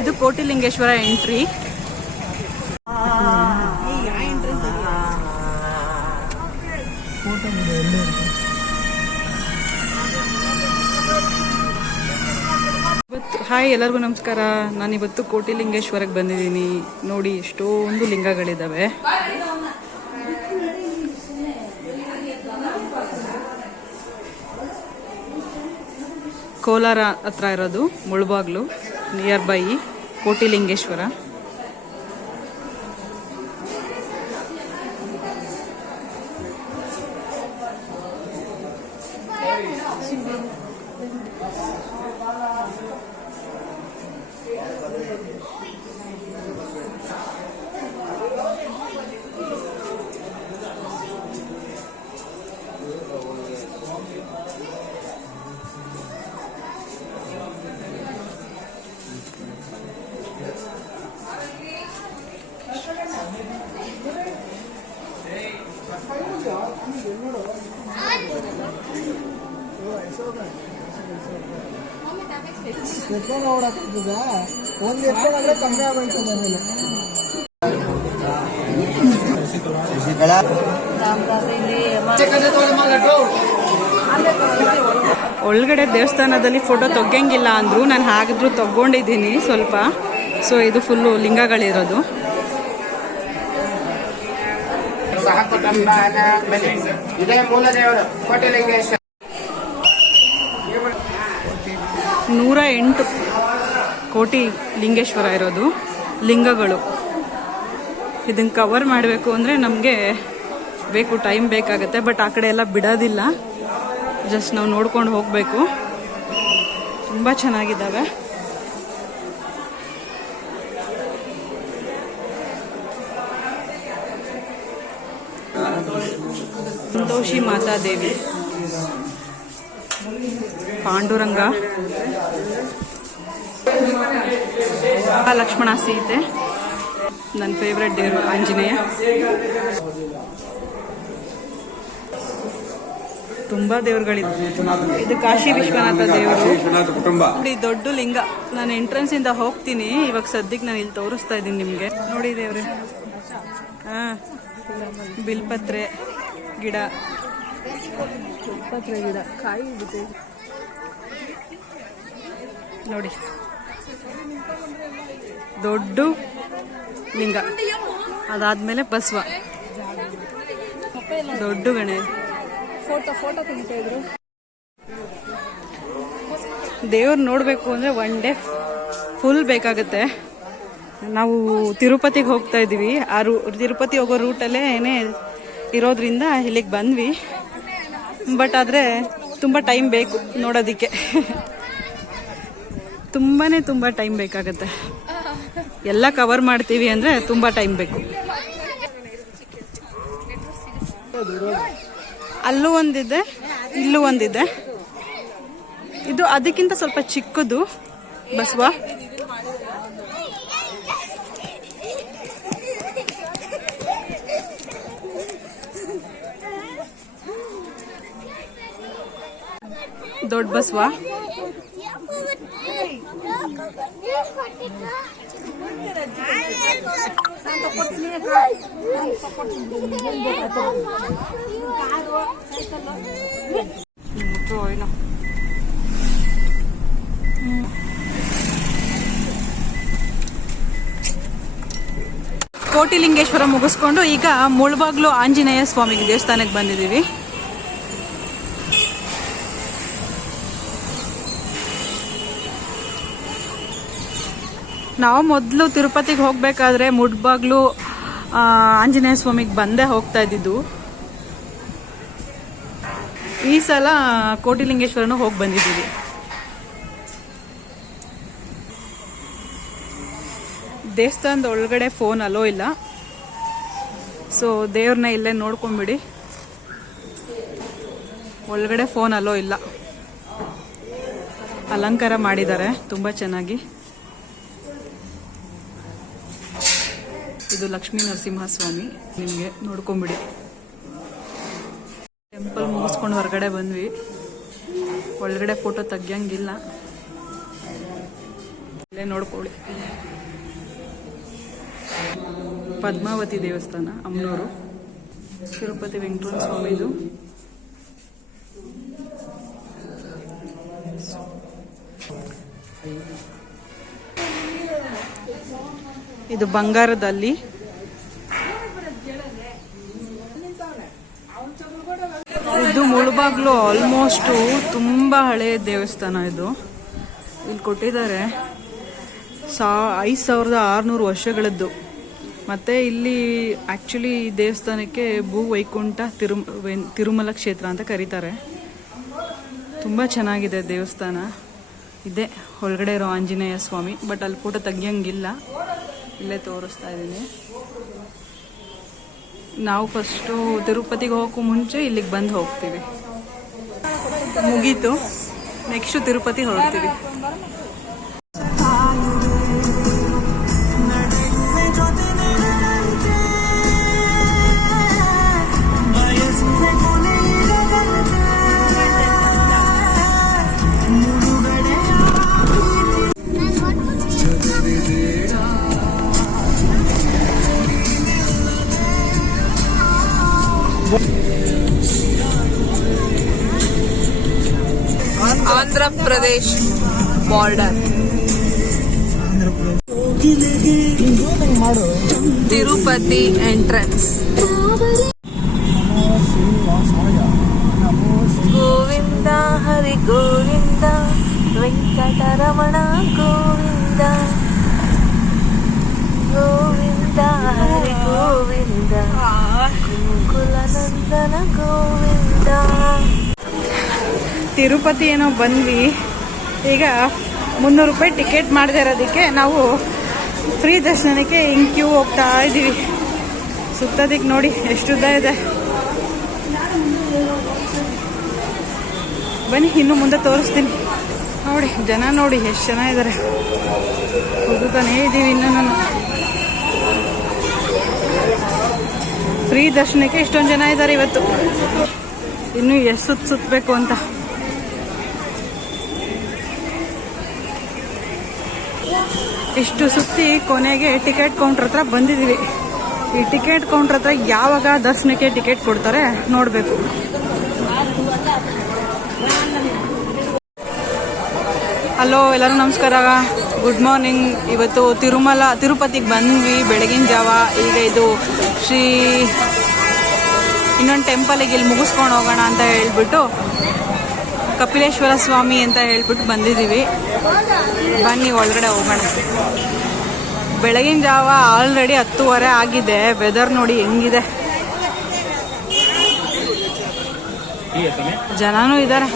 ಇದು Kotilingeshwara entry. Hi, ಎಲ್ಲರಿಗೂ ನಮಸ್ಕಾರ. ನಾನಿವತ್ತು ಕೋಟಿಲಿಂಗೇಶ್ವರಕ್ಕೆ ಬಂದಿದ್ದೀನಿ. ನೋಡಿ, ಎಷ್ಟೊಂದು ಲಿಂಗಗಳಿದ್ದಾವೆ. ಕೋಲಾರ ಹತ್ರ ಇರೋದು ಮುಳಬಾಗ್ಲು, ನಿಯರ್ ಬೈ ಕೋಟಿಲಿಂಗೇಶ್ವರ. ಒಳಗಡೆ ದೇವಸ್ಥಾನದಲ್ಲಿ ಫೋಟೋ ತೆಗಿಯಂಗಿಲ್ಲ ಅಂದ್ರು, ನಾನು ಹಾಗಿದ್ರು ತಗೊಂಡಿದ್ದೀನಿ ಸ್ವಲ್ಪ. ಸೊ ಇದು ಫುಲ್ಲು ಲಿಂಗಗಳಿರೋದು. ನೂರ 8 ಕೋಟಿ ಲಿಂಗೇಶ್ವರ ಇರೋದು ಲಿಂಗಗಳು. ಇದನ್ನು ಕವರ್ ಮಾಡಬೇಕು ಅಂದರೆ ನಮಗೆ ಟೈಮ್ ಬೇಕಾಗುತ್ತೆ. ಬಟ್ ಆ ಕಡೆ ಎಲ್ಲ ಬಿಡೋದಿಲ್ಲ, ಜಸ್ಟ್ ನಾವು ನೋಡ್ಕೊಂಡು ಹೋಗಬೇಕು. ತುಂಬ ಚೆನ್ನಾಗಿದ್ದಾವೆ. ಸಂತೋಷಿ ಮಾತಾದೇವಿ, ಪಾಂಡುರಂಗ, ಲಕ್ಷ್ಮಣ, ಸೀತೆ, ನನ್ನ ಫೇವ್ರೆಟ್ ದೇವರು ಆಂಜನೇಯ. ತುಂಬಾ ದೇವರುಗಳಿದೆ. ಇದು ಕಾಶಿ ವಿಶ್ವನಾಥ ದೇವರು. ನೋಡಿ, ದೊಡ್ಡ ಲಿಂಗ. ನಾನು ಎಂಟ್ರೆನ್ಸ್ ಇಂದ ಹೋಗ್ತೀನಿ. ಇವಾಗ ಸದ್ಯಕ್ಕೆ ನಾನು ಇಲ್ಲಿ ತೋರಿಸ್ತಾ ಇದ್ದೀನಿ ನಿಮ್ಗೆ. ನೋಡಿ ದೇವ್ರೆ, ಬಿಲ್ಪತ್ರೆ ಗಿಡ, ಕಾಯಿ ಬಿಡುತ್ತೆ ನೋಡಿ. ದೊಡ್ಡ ಲಿಂಗ, ಅದಾದ್ಮೇಲೆ ಬಸವ, ದೊಡ್ಡ ಗಣೆ. ಫೋಟೋ ತೆಗಿತಾ ಇದ್ರು. ದೇವ್ರು ನೋಡ್ಬೇಕು ಅಂದ್ರೆ 1 ಡೇ ಫುಲ್ ಬೇಕಾಗುತ್ತೆ. ನಾವು ತಿರುಪತಿಗೆ ಹೋಗ್ತಾ ಇದೀವಿ. ತಿರುಪತಿ ಹೋಗೋ ರೂಟಲ್ಲೇ ಏನೇ ಇರೋದ್ರಿಂದ ಇಲ್ಲಿಗೆ ಬಂದ್ವಿ. ಬಟ್ ಆದ್ರೆ ತುಂಬಾ ಟೈಮ್ ಬೇಕು ನೋಡೋದಿಕ್ಕೆ. ತುಂಬಾ ಟೈಮ್ ಬೇಕಾಗತ್ತೆ. ಎಲ್ಲ ಕವರ್ ಮಾಡ್ತೀವಿ ಅಂದ್ರೆ ತುಂಬಾ ಟೈಮ್ ಬೇಕು. ಅಲ್ಲೂ ಒಂದಿದೆ, ಇಲ್ಲೂ ಒಂದಿದೆ. ಇದು ಅದಕ್ಕಿಂತ ಸ್ವಲ್ಪ ಚಿಕ್ಕದು ಬಸವ. ದೊಡ್ಡ ಬಸವ. ಕೋಟಿಲಿಂಗೇಶ್ವರ ಮುಗಿಸ್ಕೊಂಡು ಈಗ ಮುಳಬಾಗ್ಲು ಆಂಜನೇಯ ಸ್ವಾಮಿ ದೇವಸ್ಥಾನಕ್ಕೆ ಬಂದಿದ್ದೀವಿ. ನಾವು ಮೊದಲು ತಿರುಪತಿಗೆ ಹೋಗ್ಬೇಕಾದ್ರೆ ಮುಳಬಾಗ್ಲು ಆಂಜನೇಯ ಸ್ವಾಮಿಗೆ ಬಂದೇ ಹೋಗ್ತಾ ಇದ್ದಿದ್ದು. ಈ ಸಲ ಕೋಟಿಲಿಂಗೇಶ್ವರನು ಹೋಗಿ ಬಂದಿದ್ದೀವಿ. ದೇವಸ್ಥಾನದ ಒಳಗಡೆ ಫೋನ್ ಅಲೋ ಇಲ್ಲ. ಸೊ ದೇವ್ರನ್ನ ಇಲ್ಲೇ ನೋಡ್ಕೊಂಬಿಡಿ. ಒಳಗಡೆ ಫೋನ್ ಅಲೋ ಇಲ್ಲ. ಅಲಂಕಾರ ಮಾಡಿದ್ದಾರೆ ತುಂಬ ಚೆನ್ನಾಗಿ. ಇದು ಲಕ್ಷ್ಮೀ ನರಸಿಂಹಸ್ವಾಮಿ. ನಿಮಗೆ ನೋಡ್ಕೊಂಬಿಡಿ. ಟೆಂಪಲ್ ಮುಗಿಸ್ಕೊಂಡು ಹೊರಗಡೆ ಬಂದ್ವಿ. ಒಳಗಡೆ ಫೋಟೋ ತೆಗಿಯಂಗಿಲ್ಲ. ಅಲ್ಲೇ ನೋಡ್ಕೊಳ್ಳಿ. ಪದ್ಮಾವತಿ ದೇವಸ್ಥಾನ ಅಮ್ಮನೂರು, ತಿರುಪತಿ ವೆಂಕಟೇಶ್ವರ ಸ್ವಾಮಿದು. ಇದು ಬಂಗಾರದಲ್ಲಿ. ಇದು ಮುಳುಬಾಗ್ಲು ಆಲ್ಮೋಸ್ಟ್ ತುಂಬಾ ಹಳೆಯ ದೇವಸ್ಥಾನ. ಇದು ಇಲ್ಲಿ ಕೊಟ್ಟಿದ್ದಾರೆ 5600 ವರ್ಷಗಳದ್ದು. ಮತ್ತೆ ಇಲ್ಲಿ ಆಕ್ಚುಲಿ ಈ ದೇವಸ್ಥಾನಕ್ಕೆ ಭೂವೈಕುಂಠ ತಿರುಮಲ ಕ್ಷೇತ್ರ ಅಂತ ಕರೀತಾರೆ. ತುಂಬ ಚೆನ್ನಾಗಿದೆ ದೇವಸ್ಥಾನ. ಇದೆ ಒಳಗಡೆ ಇರೋ ಆಂಜನೇಯ ಸ್ವಾಮಿ, ಬಟ್ ಅಲ್ಲಿ ಫೋಟೋ ತೆಗಿಯಂಗಿಲ್ಲ, ಇಲ್ಲೇ ತೋರಿಸ್ತಾ ಇದ್ದೀನಿ. ನಾವು ಫಸ್ಟು ತಿರುಪತಿಗೆ ಹೋಗೋಕ್ಕೂ ಮುಂಚೆ ಇಲ್ಲಿಗೆ ಬಂದು ಹೋಗ್ತೀವಿ. ಮುಗೀತು, ನೆಕ್ಸ್ಟು ತಿರುಪತಿ ಹೊರಡ್ತೀವಿ. Andhra Pradesh border, Tirupati entrance. ಗೋವಿಂದ ಹರಿ ಗೋವಿಂದ, ವೆಂಕಟರಮಣ ಗೋವಿಂದ, ಗೋವಿಂದ ಹರಿ ಗೋವಿಂದ, ಕುಲನಂದನ ಗೋವಿಂದ. ತಿರುಪತಿ ಏನೋ ಬಂದ್ವಿ. ಈಗ 300 ರೂಪಾಯಿ ಟಿಕೆಟ್ ಮಾಡದೇ ಇರೋದಕ್ಕೆ ನಾವು ಫ್ರೀ ದರ್ಶನಕ್ಕೆ ಹಿಂಗೆ ಕ್ಯೂ ಹೋಗ್ತಾ ಇದ್ದೀವಿ. ಸುತ್ತೋದಿಕ್ಕೆ ನೋಡಿ ಎಷ್ಟು ಉದ್ದ ಇದೆ. ಬನ್ನಿ ಇನ್ನು ಮುಂದೆ ತೋರಿಸ್ತೀನಿ. ನೋಡಿ ಜನ ನೋಡಿ ಎಷ್ಟು ಜನ ಇದ್ದಾರೆ. ಹೋಗ್ತಾನೇ ಇದ್ದೀವಿ. ಇನ್ನು ನಾನು ಫ್ರೀ ದರ್ಶನಕ್ಕೆ ಇಷ್ಟೊಂದು ಜನ ಇದ್ದಾರೆ ಇವತ್ತು. ಇನ್ನು ಎಷ್ಟು ಸುತ್ತಬೇಕು ಅಂತ. ಇಷ್ಟು ಸುತ್ತಿ ಕೊನೆಗೆ ಟಿಕೆಟ್ ಕೌಂಟರ್ ಹತ್ರ ಬಂದಿದ್ದೀವಿ. ಈ ಟಿಕೆಟ್ ಕೌಂಟರ್ ಹತ್ರ ಯಾವಾಗ ದರ್ಶನಕ್ಕೆ ಟಿಕೆಟ್ ಕೊಡ್ತಾರೆ ನೋಡಬೇಕು. ಹಲೋ ಎಲ್ಲರೂ ನಮಸ್ಕಾರ, ಗುಡ್ ಮಾರ್ನಿಂಗ್. ಇವತ್ತು ತಿರುಪತಿಗೆ ಬಂದ್ವಿ ಬೆಳಗಿನ ಜಾವ. ಈಗ ಇದು ಇನ್ನೊಂದು ಟೆಂಪಲಿಗೆ ಇಲ್ಲಿ ಮುಗಿಸ್ಕೊಂಡು ಹೋಗೋಣ ಅಂತ ಹೇಳ್ಬಿಟ್ಟು ಕಪಿಲೇಶ್ವರ ಸ್ವಾಮಿ ಅಂತ ಹೇಳ್ಬಿಟ್ಟು ಬಂದಿದ್ದೀವಿ. ಬನ್ನಿ ಒಳಗಡೆ ಹೋಗೋಣ. ಬೆಳಗಿನ ಜಾವ ಆಲ್ರೆಡಿ 10:30 ಆಗಿದೆ. ವೆದರ್ ನೋಡಿ ಹೆಂಗಿದೆ, ಜನನೂ ಇದ್ದಾರೆ.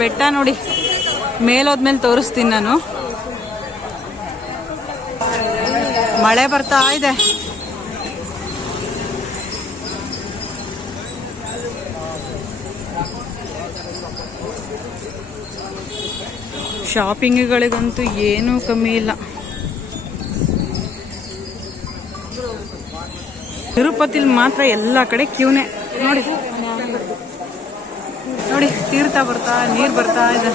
ಬೆಟ್ಟ ನೋಡಿ, ಮೇಲೋದ್ಮೇಲೆ ತೋರಿಸ್ತೀನಿ ನಾನು. ಮಳೆ ಬರ್ತಾ ಇದೆ. ಶಾಪಿಂಗ್ಗಳಿಗಂತೂ ಏನೂ ಕಮ್ಮಿ ಇಲ್ಲ. ತಿರುಪತಿಲಿ ಮಾತ್ರ ಎಲ್ಲ ಕಡೆ ಕ್ಯೂನೇ. ನೋಡಿ ನೋಡಿ, ತೀರ್ಥ ಬರ್ತಾ ನೀರು ಬರ್ತಾ ಇದೆ.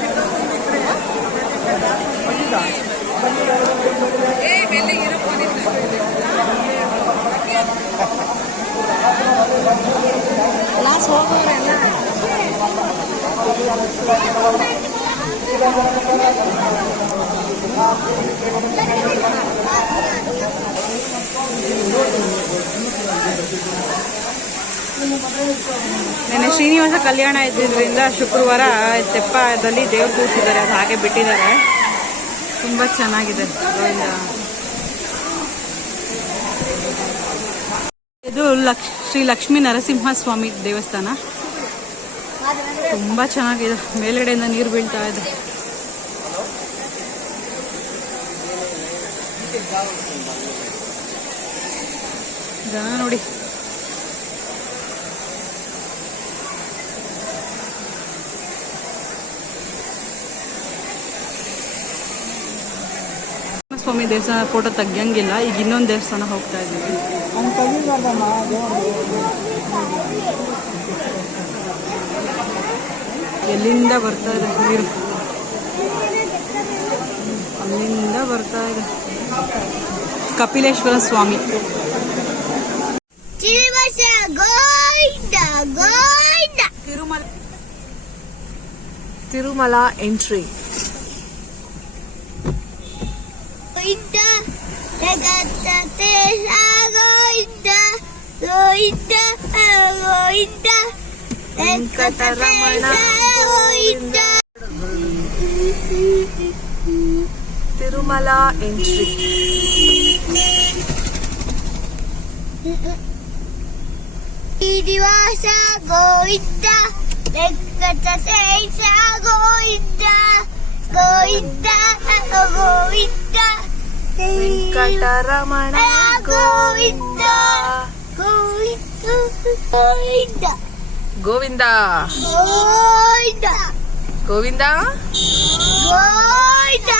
ನೆನ್ನೆ ಶ್ರೀನಿವಾಸ ಕಲ್ಯಾಣ ಇದ್ದಿದ್ದರಿಂದ ಶುಕ್ರವಾರ ತೆಪ್ಪದಲ್ಲಿ ದೇವ್ರು ಕೂತಿದ್ದಾರೆ, ಅದು ಹಾಗೆ ಬಿಟ್ಟಿದ್ದಾರೆ. ತುಂಬ ಚೆನ್ನಾಗಿದೆ. ಇದು ಶ್ರೀ ಲಕ್ಷ್ಮೀ ನರಸಿಂಹ ಸ್ವಾಮಿ ದೇವಸ್ಥಾನ. ತುಂಬ ಚೆನ್ನಾಗಿದೆ. ಮೇಲ್ಗಡೆಯಿಂದ ನೀರು ಬೀಳ್ತಾ ಇದೆ. ಜನ ನೋಡಿ. ಸ್ವಾಮಿ ದೇವಸ್ಥಾನ ಫೋಟೋ ತೆಗಿಯಂಗಿಲ್ಲ. ಈಗ ಇನ್ನೊಂದು ದೇವಸ್ಥಾನ ಹೋಗ್ತಾ ಇದ್ದೀವಿ. ಎಲ್ಲಿಂದ ಬರ್ತಾ ಇದೆ ನೀರು. ಅಲ್ಲಿಂದ ಬರ್ತಾ ಇದೆ ಕಪಿಲೇಶ್ವರ ಸ್ವಾಮಿ. ತಿರುಮಲ ಎಂಟ್ರಿ. ವೆಂಕಟರಮಣ ತಿರುಮಲ ಎಂಟ್ರಿ. ಶ್ರೀನಿವಾಸ ಗೋವಿಂದ ವೆಂಕಟ ಶೇಷ ಗೋವಿಂದ ಗೋವಿಂದ ಗೋವಿಂದ ವೆಂಕಟರಮಣ ಗೋವಿಂದ ಗೋವಿಂದ ಗೋವಿಂದ ಗೋವಿಂದ ಗೋವಿಂದ ಗೋವಿಂದ ಗೋವಿಂದ.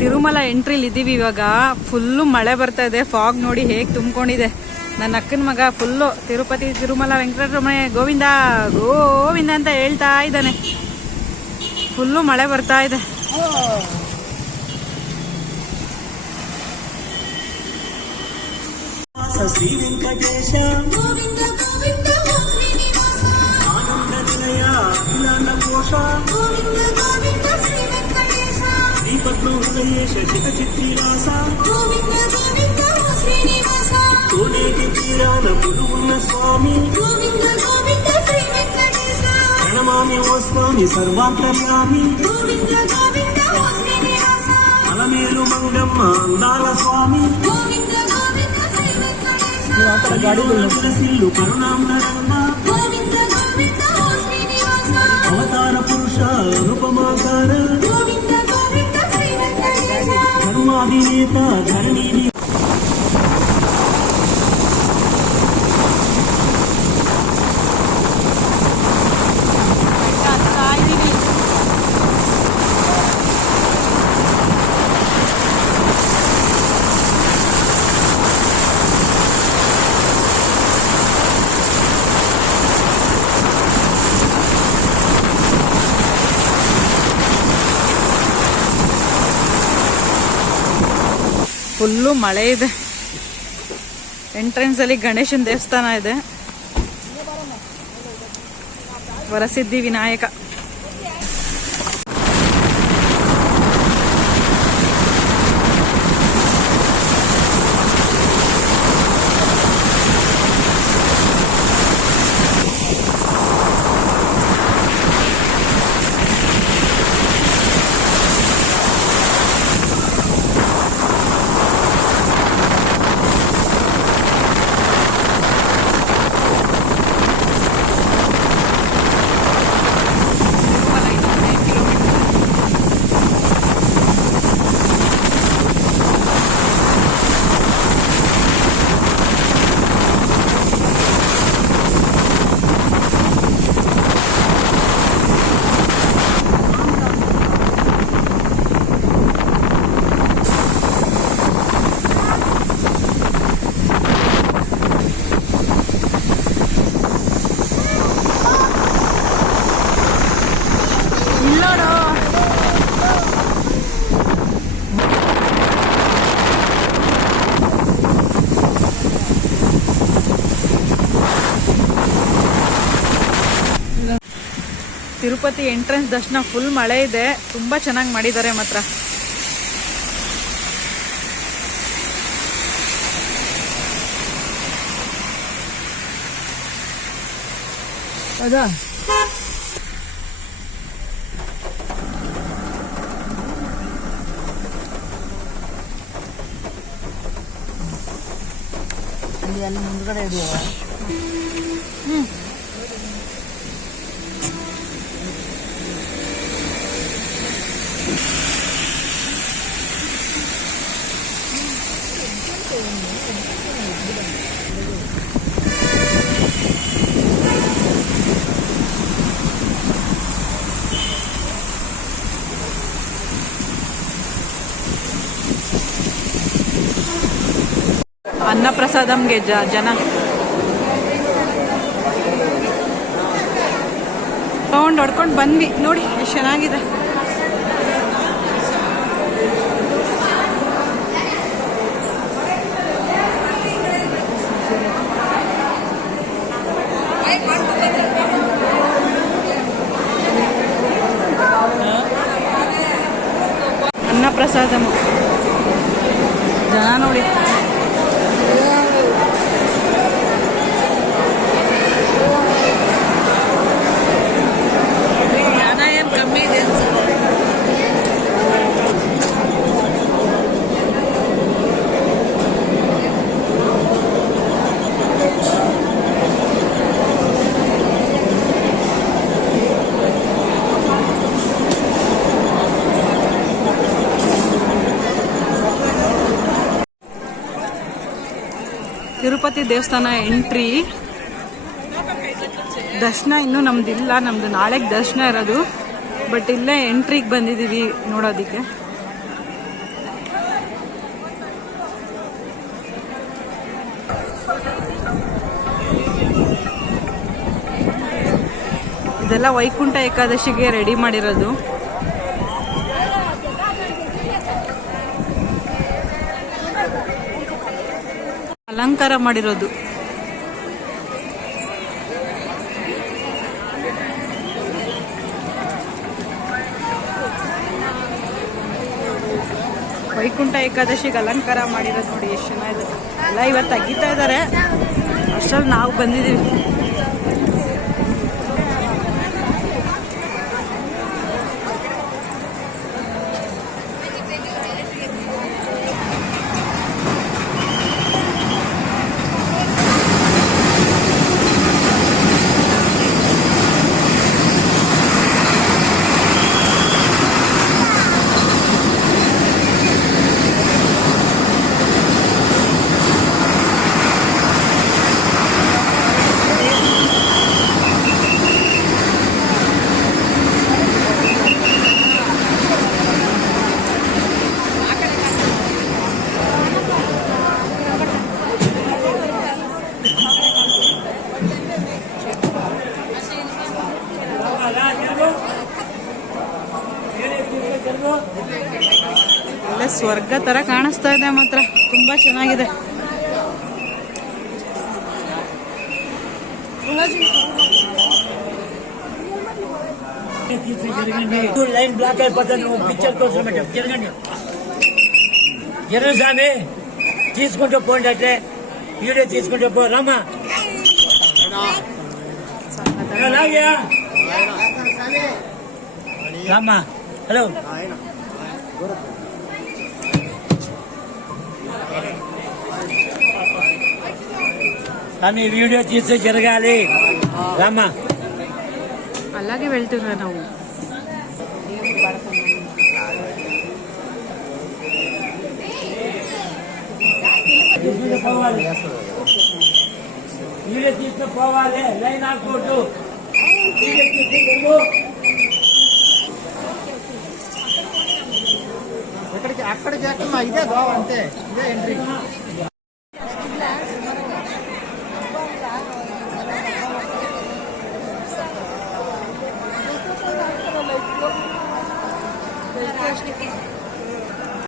ತಿರುಮಲ ಎಂಟ್ರಿಲಿ ಇದ್ದೀವಿ ಇವಾಗ. ಫುಲ್ಲು ಮಳೆ ಬರ್ತಾ ಇದೆ. ಫಾಗ್ ನೋಡಿ ಹೇಗೆ ತುಂಬಿಕೊಂಡಿದೆ. ನನ್ನ ಅಕ್ಕನ ಮಗ ಫುಲ್ಲು ತಿರುಪತಿ ತಿರುಮಲ ವೆಂಕಟರಮಣ ಗೋವಿಂದ ಗೋವಿಂದ ಅಂತ ಹೇಳ್ತಾ ಇದ್ದಾನೆ. ಫುಲ್ಲು ಮಳೆ ಬರ್ತಾ ಇದೆ. ಶ್ರೀ ವೆಂಕಟೇಶ ಗೋವಿಂದ ಗೋವಿಂದ ಶ್ರೀನಿವಾಸ ಆನಂದ ನಿಲಯ ಅಖಿಲಾಂಡ ಕೋಶ ಗೋವಿಂದ ಗೋವಿಂದ ಶ್ರೀ ವೆಂಕಟೇಶ ಶ್ರೀ ಪದ್ಮ ಹೃದಯೇಶ ಚಿತ ಚಿತ್ರಿವಾಸ ಗೋವಿಂದ ಗೋವಿಂದ ಶ್ರೀನಿವಾಸ ಕೋಟೆಗೆ ತೀರಾನ ಪುರುವುನ್ನ ಸ್ವಾಮಿ ಗೋವಿಂದ ಗೋವಿಂದ ಶ್ರೀ ವೆಂಕಟೇಶ ಪ್ರಣಮಾಮಿ ಓ ಸ್ವಾಮಿ ಸರ್ವಾಂತರ್ಯಾಮಿ ಗೋವಿಂದ ಗೋವಿಂದ ಶ್ರೀನಿವಾಸ ಅಲಮೇಲು ಮಂಗಮ್ಮ ಅಂದಾಳ ಸ್ವಾಮಿ ಗೋವಿಂದ ಸಿಲ್ಲು ಕರುಣಾಂಬರಮ್ಮ ಗೋವಿಂದ ಗೋವಿಂದ ಶ್ರೀನಿವಾಸ ಅವತಾರ ಪುರುಷ ಅನುಪಮಾಕಾರ ಗೋವಿಂದ ಗೋವಿಂದ ಶ್ರೀ ವೆಂಕಟೇಶ ಧರ್ಮಾಧಿನೇತ ಧರಣಿ. ಫುಲ್ಲು ಮಳೆ ಇದೆ. ಎಂಟ್ರೆನ್ಸ್ ಅಲ್ಲಿ ಗಣೇಶನ ದೇವಸ್ಥಾನ ಇದೆ. ವರಸಿದ್ಧಿ ವಿನಾಯಕ. ತಿರುಪತಿ ಎಂಟ್ರೆನ್ಸ್ ದರ್ಶನ ಫುಲ್ ಮಳೆ ಇದೆ. ತುಂಬಾ ಚೆನ್ನಾಗಿ ಮಾಡಿದ್ದಾರೆ ಮಾತ್ರ. ಹೌದಾ? ಅಲ್ಲಿ ಮುಂದ್ಗಡೆ ಇದೆಯಾ? ಅನ್ನಪ್ರಸಾದಂಗೆ ಜನ ತಗೊಂಡು ನೋಡ್ಕೊಂಡು ಬಂದ್ವಿ. ನೋಡಿ ಎಷ್ಟು ಚೆನ್ನಾಗಿದೆ. ಅನ್ನಪ್ರಸಾದಂ ಜನ ನೋಡಿ. ಕಮ್ಮಿ ಇದೆ ತಿರುಪತಿ ದೇವಸ್ಥಾನ ಎಂಟ್ರಿ. ದರ್ಶನ ಇನ್ನೂ ನಮ್ದಿಲ್ಲ, ನಮ್ದು ನಾಳೆಗೆ ದರ್ಶನ ಇರೋದು. ಬಟ್ ಇಲ್ಲೇ ಎಂಟ್ರಿಗೆ ಬಂದಿದ್ದೀವಿ ನೋಡೋದಕ್ಕೆ. ಇದೆಲ್ಲ ವೈಕುಂಠ ಏಕಾದಶಿಗೆ ರೆಡಿ ಮಾಡಿರೋದು. ಅಲಂಕಾರ ಮಾಡಿರೋದು. ವೈಕುಂಠ ಏಕಾದಶಿಗೆ ಅಲಂಕಾರ ಮಾಡಿರೋದು ನೋಡಿ ಎಷ್ಟು ಚೆನ್ನಾಗಿದೆ. ಎಲ್ಲ ಇವತ್ತು ತೆಗಿತಾ ಇದ್ದಾರೆ, ಅಷ್ಟರಲ್ಲಿ ನಾವು ಬಂದಿದ್ದೀವಿ. ಒಳ್ಳೆ ಸ್ವರ್ಗ ತರ ಕಾಣಿಸ್ತಾ ಇದೆ, ಮಾತ್ರ ತುಂಬಾ ಚೆನ್ನಾಗಿದೆ. లైన్ బ్లాక్ అయిపోతాను. నువ్వు పిక్చర్ కోసం తిరగండి. స్వామి తీసుకుంటూ పోండి, అట్లే వీడియో తీసుకుంటూ పో. రామా రామా. హలో స్వామి వీడియో తీస్తే జరగాలి. రామా అలాగే వెళ్తున్నా ನಾವು. పోవాలి, వీడియో తీస్తే పోవాలి. లైన్ ఆకూడదు. వీడియో తీస్తే ఎక్కడికి అక్కడికి ఎక్కడ ఇదే గోవ, అంతే. ఇదే ఎంట్రీ.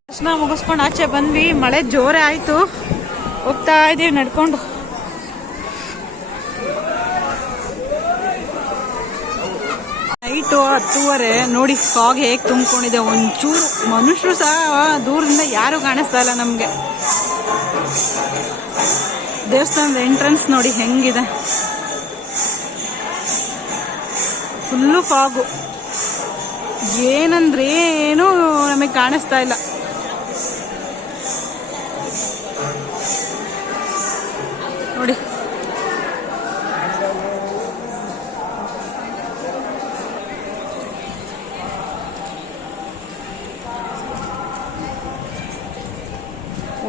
ದರ್ಶನ ಮುಗಿಸ್ಕೊಂಡು ಆಚೆ ಬಂದ್ವಿ. ಮಳೆ ಜೋರೇ ಆಯ್ತು. ಹೋಗ್ತಾ ಇದೀವಿ ನಡ್ಕೊಂಡು. ನೈಟು 10:30 ನೋಡಿ ಫಾಗ್ ಹೇಗೆ ತುಂಬಿಕೊಂಡಿದೆ. ಒಂಚೂರು ಮನುಷ್ಯರು ಸಹ ದೂರದಿಂದ ಯಾರು ಕಾಣಿಸ್ತಾ ಇಲ್ಲ ನಮಗೆ. ದೇವಸ್ಥಾನದ ಎಂಟ್ರೆನ್ಸ್ ನೋಡಿ ಹೆಂಗಿದೆ, ಫುಲ್ಲು ಫಾಗು. ಏನಂದ್ರೆ ಏನು ನಮಗೆ ಕಾಣಿಸ್ತಾ ಇಲ್ಲ. ನೋಡಿ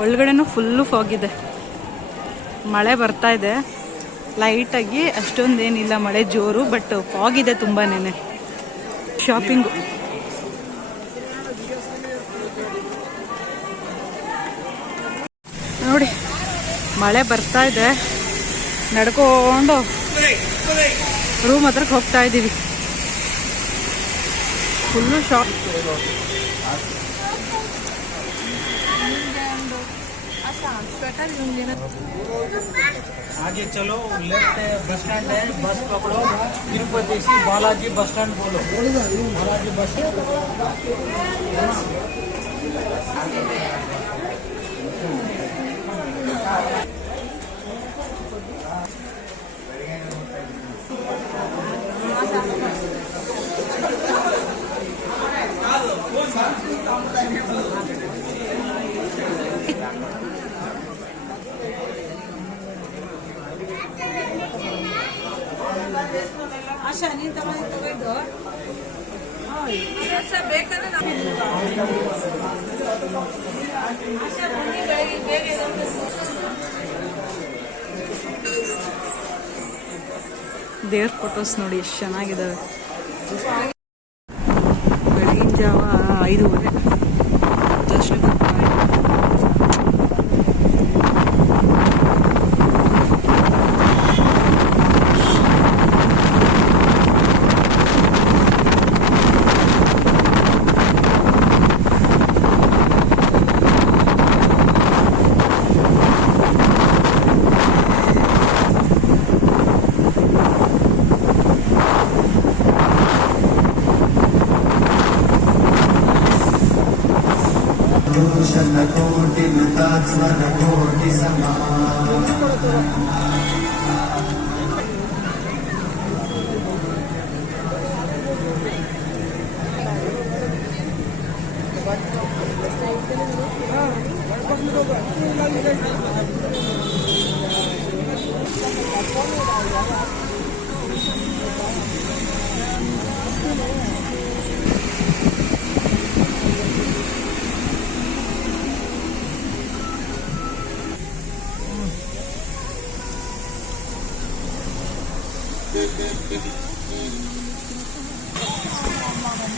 ಒಳಗಡೆನೂ ಫುಲ್ಲು ಫಾಗ್ ಇದೆ. ಮಳೆ ಬರ್ತಾ ಇದೆ ಲೈಟಾಗಿ, ಅಷ್ಟೊಂದೇನಿಲ್ಲ ಮಳೆ ಜೋರು, ಬಟ್ ಫಾಗ್ ಇದೆ ತುಂಬಾನೇ. ಶಾಪಿಂಗು ನೋಡಿ, ಮಳೆ ಬರ್ತಾ ಇದೆ. ನಡ್ಕೊಂಡು ರೂಮ್ ಹತ್ರಕ್ಕೆ ಹೋಗ್ತಾ ಇದ್ದೀವಿ. Full shop. आगे चलो, लेफ्ट बस स्टैंड है, बस पकड़ो, तिरुपति से बालाजी बस स्टैंड बोलो, बालाजी बस स्टैंड. ದೇವ್ರ ಫೋಟೋಸ್ ನೋಡಿ ಎಷ್ಟು ಚೆನ್ನಾಗಿದ್ದಾವೆ. ಬೆಳಗಿನ ಜಾವ 5:30 ದರ್ಶನಕ್ಕೆ ಹೋಗ್ತಾ ಇದ್ದೀವಿ.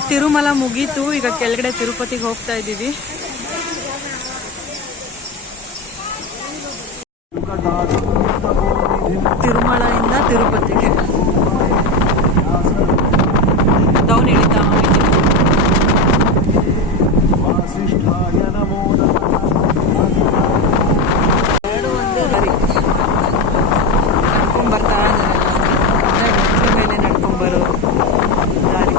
ತಿರುಮಲ ಮುಗೀತು, ಈಗ ಕೆಳಗಡೆ ತಿರುಪತಿಗೆ ಹೋಗ್ತಾ ಇದ್ದೀವಿ. ತಿರುಮಲದಿಂದ ತಿರುಪತಿಗೆ ಡೌನ್ ಇಳಿತಾ ನಡ್ಕೊಂಡ್ ಬರ್ತಾ ಇದ್ದಾರೆ ಮೇಲೆ ನಡ್ಕೊಂಡ್ ಬರೋ ದಾರಿ.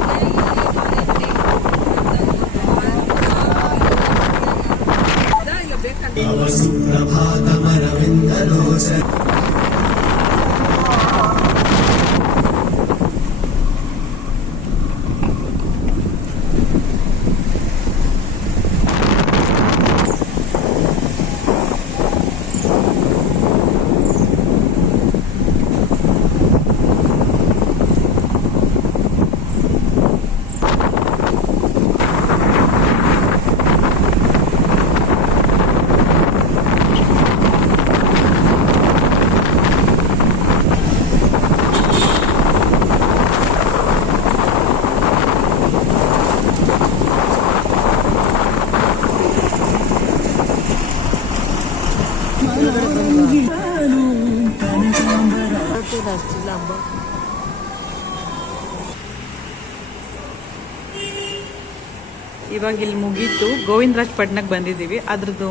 ಇವಾಗ ಇಲ್ಲಿ ಮುಗೀತು, ಗೋವಿಂದರಾಜ್ ಪಟ್ನಕ್ಕೆ ಬಂದಿದ್ದೀವಿ. ಅದ್ರದ್ದು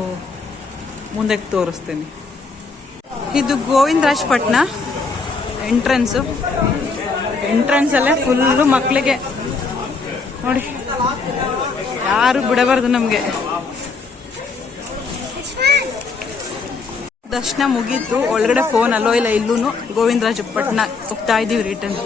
ಮುಂದಕ್ಕೆ ತೋರಿಸ್ತೀನಿ. ಇದು ಗೋವಿಂದರಾಜ್ ಪಟ್ನ ಎಂಟ್ರೆನ್ಸು. ಎಂಟ್ರೆನ್ಸಲ್ಲೇ ಫುಲ್ಲು ಮಕ್ಕಳಿಗೆ ನೋಡಿ, ಯಾರು ಬಿಡಬಾರ್ದು ನಮಗೆ. ದರ್ಶನ ಮುಗೀತು, ಒಳಗಡೆ ಫೋನ್ ಅಲ್ಲೋ ಇಲ್ಲ. ಇಲ್ಲೂ ಗೋವಿಂದರಾಜ ಪಟ್ನ ಹೋಗ್ತಾ ಇದ್ದೀವಿ ರಿಟರ್ನ್.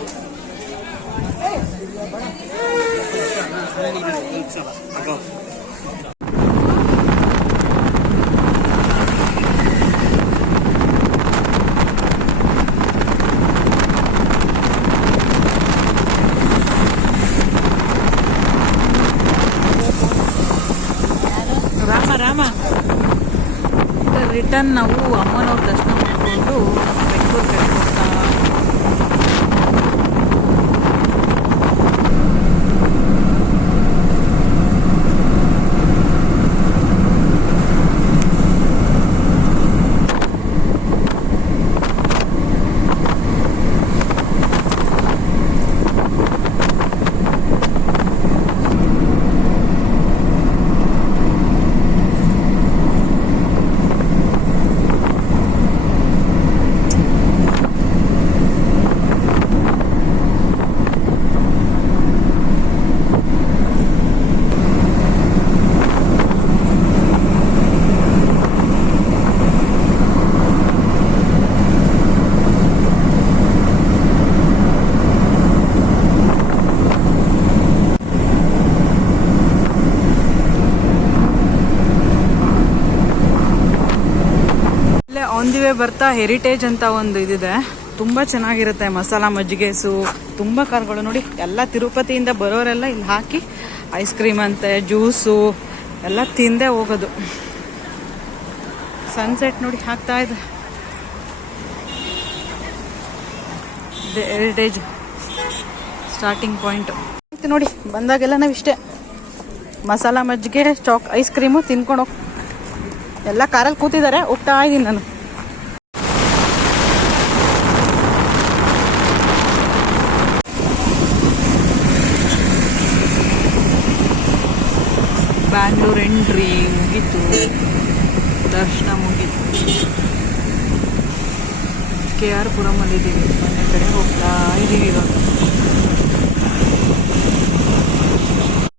ರಾಮ ರಿಟರ್ನ್ ನಾವು ಅಮ್ಮನವ್ರ ದರ್ಶನ ಮಾಡಿಕೊಂಡು ಬೆಂಗಳೂರು ಕಡೆ ಹೋಗ್ತಾ. ಬರ್ತಾ ಹೆರಿಟೇಜ್ ಅಂತ ಒಂದು ಇದಿದೆ, ತುಂಬ ಚೆನ್ನಾಗಿರುತ್ತೆ. ಮಸಾಲ ಮಜ್ಜಿಗೆಸು ತುಂಬ ಕಾರ್ಗಳು ನೋಡಿ. ಎಲ್ಲ ತಿರುಪತಿಯಿಂದ ಬರೋರೆಲ್ಲ ಇಲ್ಲಿ ಹಾಕಿ ಐಸ್ ಕ್ರೀಮ್ ಅಂತೆ, ಜ್ಯೂಸು ಎಲ್ಲ ತಿಂದೇ ಹೋಗೋದು. ಸನ್ಸೆಟ್ ನೋಡಿ ಆಗ್ತಾ ಇದೆ. ಇದು ಹೆರಿಟೇಜ್ ಸ್ಟಾರ್ಟಿಂಗ್ ಪಾಯಿಂಟ್ ನೋಡಿ. ಬಂದಾಗೆಲ್ಲ ನಾವು ಇಷ್ಟೇ ಮಸಾಲ ಮಜ್ಜಿಗೆ, ಐಸ್ ಕ್ರೀಮು ತಿನ್ಕೊಂಡು ಎಲ್ಲ ಕಾರಲ್ಲಿ ಕೂತಿದ್ದಾರೆ, ಹೋಗ್ತಾ ಇದ್ದೀನಿ ನಾನು. ಬ್ಯಾಂಗ್ಳೂರ್ ಎಂಟ್ರಿ ಮುಗೀತು, ದರ್ಶನ ಮುಗೀತು. KR ಪುರಮಲ್ಲಿದ್ದೀವಿ, ಮನೆ ಕಡೆ ಹೋಗ್ತಾ ಇದ್ದೀವಿ ಇವಾಗ.